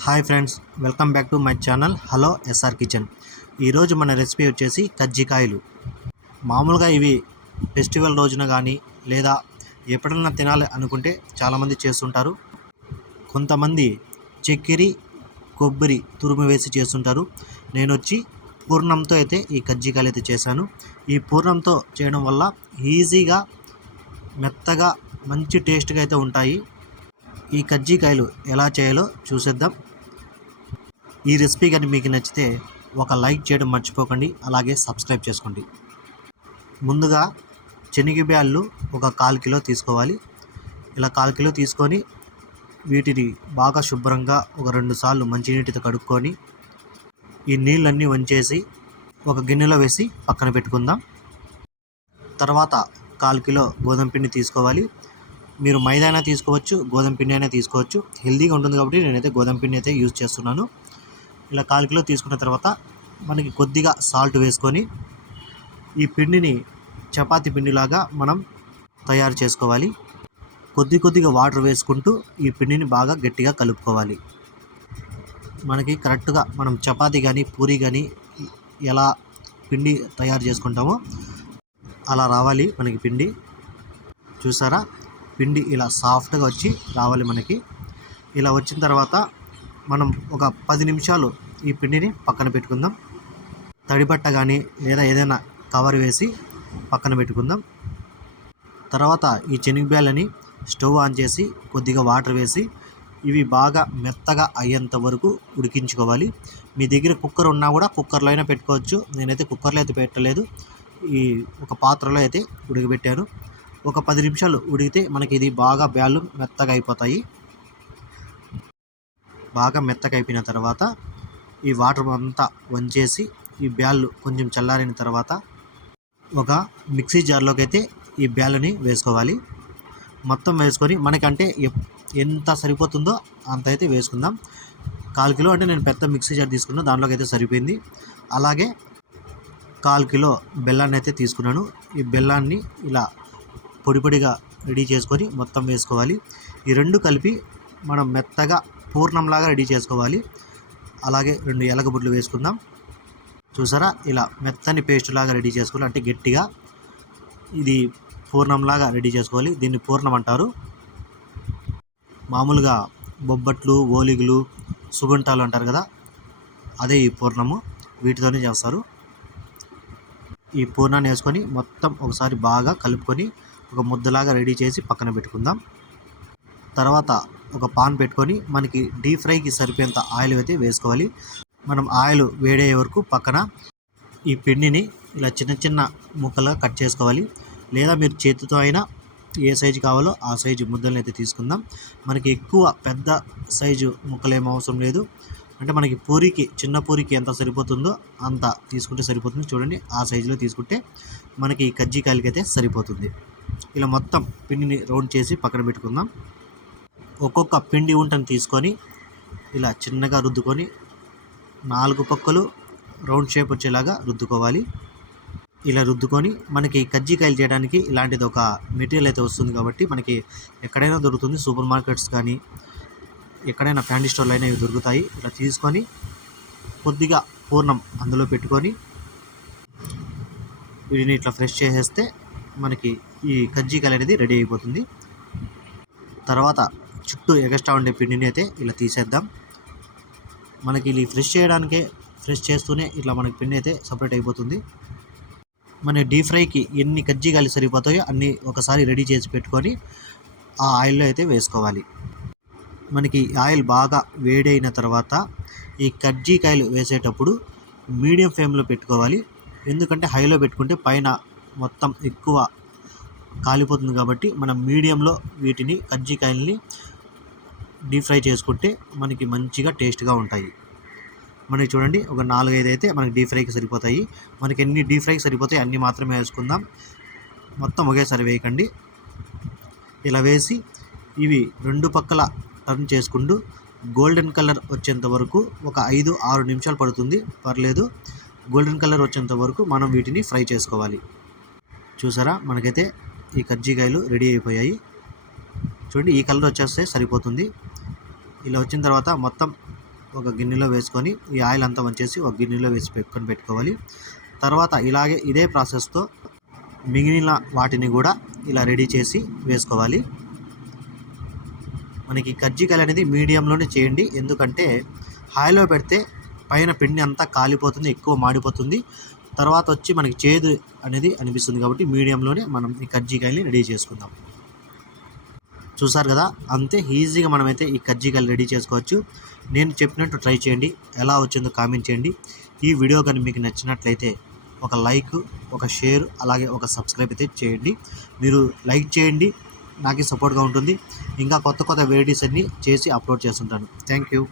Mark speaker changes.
Speaker 1: Hi friends welcome back to my channel hello SR kitchen. ఈరోజు మన recipe వచ్చేసి కజ్జికాయలు. మామూలుగా ఇవి ఫెస్టివల్ రోజున కానీ లేదా ఎప్పుడన్నా తినాలి అనుకుంటే చాలామంది చేస్తుంటారు. కొంతమంది చక్కెర కొబ్బరి తురుము వేసి చేస్తుంటారు. నేను వచ్చి పూర్ణంతో అయితే ఈ కజ్జికాయలు అయితే చేశాను. ఈ పూర్ణంతో చేయడం వల్ల ఈజీగా మెత్తగా మంచి టేస్ట్గా అయితే ఉంటాయి. ఈ కజ్జికాయలు ఎలా చేయాలో చూసేద్దాం. ఈ రెసిపీ కానీ మీకు నచ్చితే ఒక లైక్ చేయడం మర్చిపోకండి అలాగే సబ్స్క్రైబ్ చేసుకోండి. ముందుగా శనగబ్యాళ్ళు ఒక కాల్ కిలో తీసుకోవాలి. ఇలా కాల్ కిలో తీసుకొని వీటిని బాగా శుభ్రంగా ఒక రెండు సార్లు మంచినీటితో కడుక్కొని ఈ నీళ్ళన్నీ వంచేసి ఒక గిన్నెలో వేసి పక్కన పెట్టుకుందాం. తర్వాత కాల్ కిలో గోధుమ పిండి తీసుకోవాలి. మీరు మైదా అయినా తీసుకోవచ్చు గోధుమ పిండి అయినా తీసుకోవచ్చు. హెల్దీగా ఉంటుంది కాబట్టి నేనైతే గోధుమ పిండి అయితే యూజ్ చేస్తున్నాను. ఇలా కాల్ కిలో తీసుకున్న తర్వాత మనకి కొద్దిగా సాల్ట్ వేసుకొని ఈ పిండిని చపాతి పిండిలాగా మనం తయారు చేసుకోవాలి. కొద్ది కొద్దిగా వాటర్ వేసుకుంటూ ఈ పిండిని బాగా గట్టిగా కలుపుకోవాలి. మనకి కరెక్ట్గా మనం చపాతి కానీ పూరి కానీ ఎలా పిండి తయారు చేసుకుంటామో అలా రావాలి మనకి పిండి. చూసారా? పిండి ఇలా సాఫ్ట్గా వచ్చి రావాలి మనకి. ఇలా వచ్చిన తర్వాత మనం ఒక పది నిమిషాలు ఈ పిండిని పక్కన పెట్టుకుందాం. తడిబట్ట కానీ లేదా ఏదైనా కవర్ వేసి పక్కన పెట్టుకుందాం. తర్వాత ఈ శనగబ్యాలని స్టవ్ ఆన్ చేసి కొద్దిగా వాటర్ వేసి ఇవి బాగా మెత్తగా అయ్యేంత వరకు ఉడికించుకోవాలి. మీ దగ్గర కుక్కర్ ఉన్నా కూడా కుక్కర్లో అయినా పెట్టుకోవచ్చు. నేనైతే కుక్కర్లో అయితే పెట్టలేదు. ఈ ఒక పాత్రలో అయితే ఉడకబెట్టాను. ఒక పది నిమిషాలు ఉడికితే మనకి ఇది బాగా బ్యాళ్ళు మెత్తగా అయిపోతాయి బాగా మెత్తగా అయిపోయిన తర్వాత ఈ వాటర్ అంతా వంచేసి ఈ బ్యాళ్ళు కొంచెం చల్లారిన తర్వాత ఒక మిక్సీ జార్లోకి అయితే ఈ బ్యాళ్ళని వేసుకోవాలి. మొత్తం వేసుకొని మనకంటే ఎప్- ఎంత సరిపోతుందో అంత అయితే వేసుకుందాం. కాల్ కిలో అంటే నేను పెద్ద మిక్సీ జార్ తీసుకున్నా దాంట్లోకి అయితే సరిపోయింది. అలాగే కాల్ కిలో బెల్లాన్ని అయితే తీసుకున్నాను. ఈ బెల్లాన్ని ఇలా పొడి పొడిగా రెడీ చేసుకొని మొత్తం వేసుకోవాలి. ఈ రెండు కలిపి మనం మెత్తగా పూర్ణంలాగా రెడీ చేసుకోవాలి. అలాగే రెండు ఎలగబుడ్లు వేసుకుందాం. చూసారా? ఇలా మెత్తని పేస్ట్ లాగా రెడీ చేసుకోవాలి. అంటే గట్టిగా ఇది పూర్ణంలాగా రెడీ చేసుకోవాలి. దీన్ని పూర్ణం అంటారు. మామూలుగా బొబ్బట్లు ఓలిగులు సుగుంటాలు అంటారు కదా? అదే ఈ పూర్ణము. వీటితోనే చేస్తారు. ఈ పూర్ణాన్ని వేసుకొని మొత్తం ఒకసారి బాగా కలుపుకొని ఒక ముద్దలాగా రెడీ చేసి పక్కన పెట్టుకుందాం. తర్వాత ఒక పాన్ పెట్టుకొని మనకి డీప్ ఫ్రైకి సరిపోయేంత ఆయిల్ అయితే వేసుకోవాలి. మనం ఆయిల్ వేడయ్యే వరకు పక్కన ఈ పిండిని ఇలా చిన్న చిన్న ముక్కలుగా కట్ చేసుకోవాలి. లేదా మీరు చేతితో అయినా ఏ సైజు కావాలో ఆ సైజు ముద్దలను అయితే తీసుకుందాం. మనకి ఎక్కువ పెద్ద సైజు ముక్కలు ఏం అవసరం లేదు. అంటే మనకి పూరికి చిన్న పూరికి ఎంత సరిపోతుందో అంత తీసుకుంటే సరిపోతుంది. చూడండి ఆ సైజులో తీసుకుంటే మనకి ఈ కజ్జికాయలకి అయితే సరిపోతుంది. ఇలా మొత్తం పిండిని రౌండ్ చేసి పక్కన పెట్టుకుందాం. ఒక్కొక్క పిండి ఉంటను తీసుకొని ఇలా చిన్నగా రుద్దుకొని నాలుగు పక్కలు రౌండ్ షేప్ వచ్చేలాగా రుద్దుకోవాలి. ఇలా రుద్దుకొని మనకి కజ్జికాయలు చేయడానికి ఇలాంటిది ఒక మెటీరియల్ అయితే వస్తుంది కాబట్టి మనకి ఎక్కడైనా దొరుకుతుంది. సూపర్ మార్కెట్స్ కానీ ఎక్కడైనా ఫ్యాండీ స్టోర్లో అయినా ఇవి దొరుకుతాయి. ఇలా తీసుకొని కొద్దిగా పూర్ణం అందులో పెట్టుకొని వీటిని ఇట్లా ఫ్రెష్ చేసేస్తే మనకి ఈ కజ్జికాయలు అనేది రెడీ అయిపోతుంది. తర్వాత చుట్టూ ఎగస్ట్రా ఉండే పిండిని అయితే ఇలా తీసేద్దాం. మనకి ఇది ఫ్రెష్ చేయడానికే ఫ్రెష్ చేస్తూనే ఇట్లా మనకి పిండి అయితే సపరేట్ అయిపోతుంది. మన డీప్ ఫ్రైకి ఎన్ని కజ్జికాయలు సరిపోతాయో అన్ని ఒకసారి రెడీ చేసి పెట్టుకొని ఆ ఆయిల్లో అయితే వేసుకోవాలి. మనకి ఆయిల్ బాగా వేడైన తర్వాత ఈ కజ్జికాయలు వేసేటప్పుడు మీడియం ఫ్లేమ్లో పెట్టుకోవాలి. ఎందుకంటే హైలో పెట్టుకుంటే పైన మొత్తం ఎక్కువ కాలిపోతుంది కాబట్టి మనం మీడియంలో వీటిని కజ్జికాయల్ని డీప్ ఫ్రై చేసుకుంటే మనకి మంచిగా టేస్ట్గా ఉంటాయి. మనకి చూడండి ఒక నాలుగైదు అయితే మనకి డీప్ ఫ్రైకి సరిపోతాయి. మనకి ఎన్ని డీప్ ఫ్రైకి సరిపోతాయి అన్ని మాత్రమే వేసుకుందాం. మొత్తం ఒకేసారి వేయకండి. ఇలా వేసి ఇవి రెండు పక్కల టర్న్ చేసుకుంటూ గోల్డెన్ కలర్ వచ్చేంత వరకు ఒక ఐదు ఆరు నిమిషాలు పడుతుంది. పర్లేదు గోల్డెన్ కలర్ వచ్చేంత వరకు మనం వీటిని ఫ్రై చేసుకోవాలి. చూసారా? మనకైతే ఈ కజ్జికాయలు రెడీ అయిపోయాయి. చూడండి ఈ కలర్ వచ్చేస్తే సరిపోతుంది. ఇలా వచ్చిన తర్వాత మొత్తం ఒక గిన్నెలో వేసుకొని ఈ ఆయిల్ అంతా వంచేసి ఒక గిన్నెలో వేసి పెట్టుకొని పెట్టుకోవాలి. తర్వాత ఇలాగే ఇదే ప్రాసెస్తో మిగిలిన వాటిని కూడా ఇలా రెడీ చేసి వేసుకోవాలి. మనకి కజ్జికాయలు అనేది మీడియంలోనే చేయండి. ఎందుకంటే హాయిలో పెడితే పైన పిండి అంతా కాలిపోతుంది ఎక్కువ మాడిపోతుంది. తర్వాత వచ్చి మనకి చేదు అనేది అనిపిస్తుంది కాబట్టి మీడియంలోనే మనం ఈ కజ్జికాయల్ని రెడీ చేసుకుందాం. చూసారు కదా? అంతే ఈజీగా మనమైతే ఈ కజ్జికాయలు రెడీ చేసుకోవచ్చు. నేను చెప్పినట్టు ట్రై చేయండి. ఎలా వచ్చిందో కామెంట్ చేయండి. ఈ వీడియో కానీ మీకు నచ్చినట్లయితే ఒక లైక్ ఒక షేర్ అలాగే ఒక సబ్స్క్రైబ్ అయితే చేయండి. మీరు లైక్ చేయండి. నాకు సపోర్ట్గా ఉంటుంది. ఇంకా కొత్త కొత్త వెరైటీస్ అన్నీ చేసి అప్లోడ్ చేస్తుంటాను. Thank you.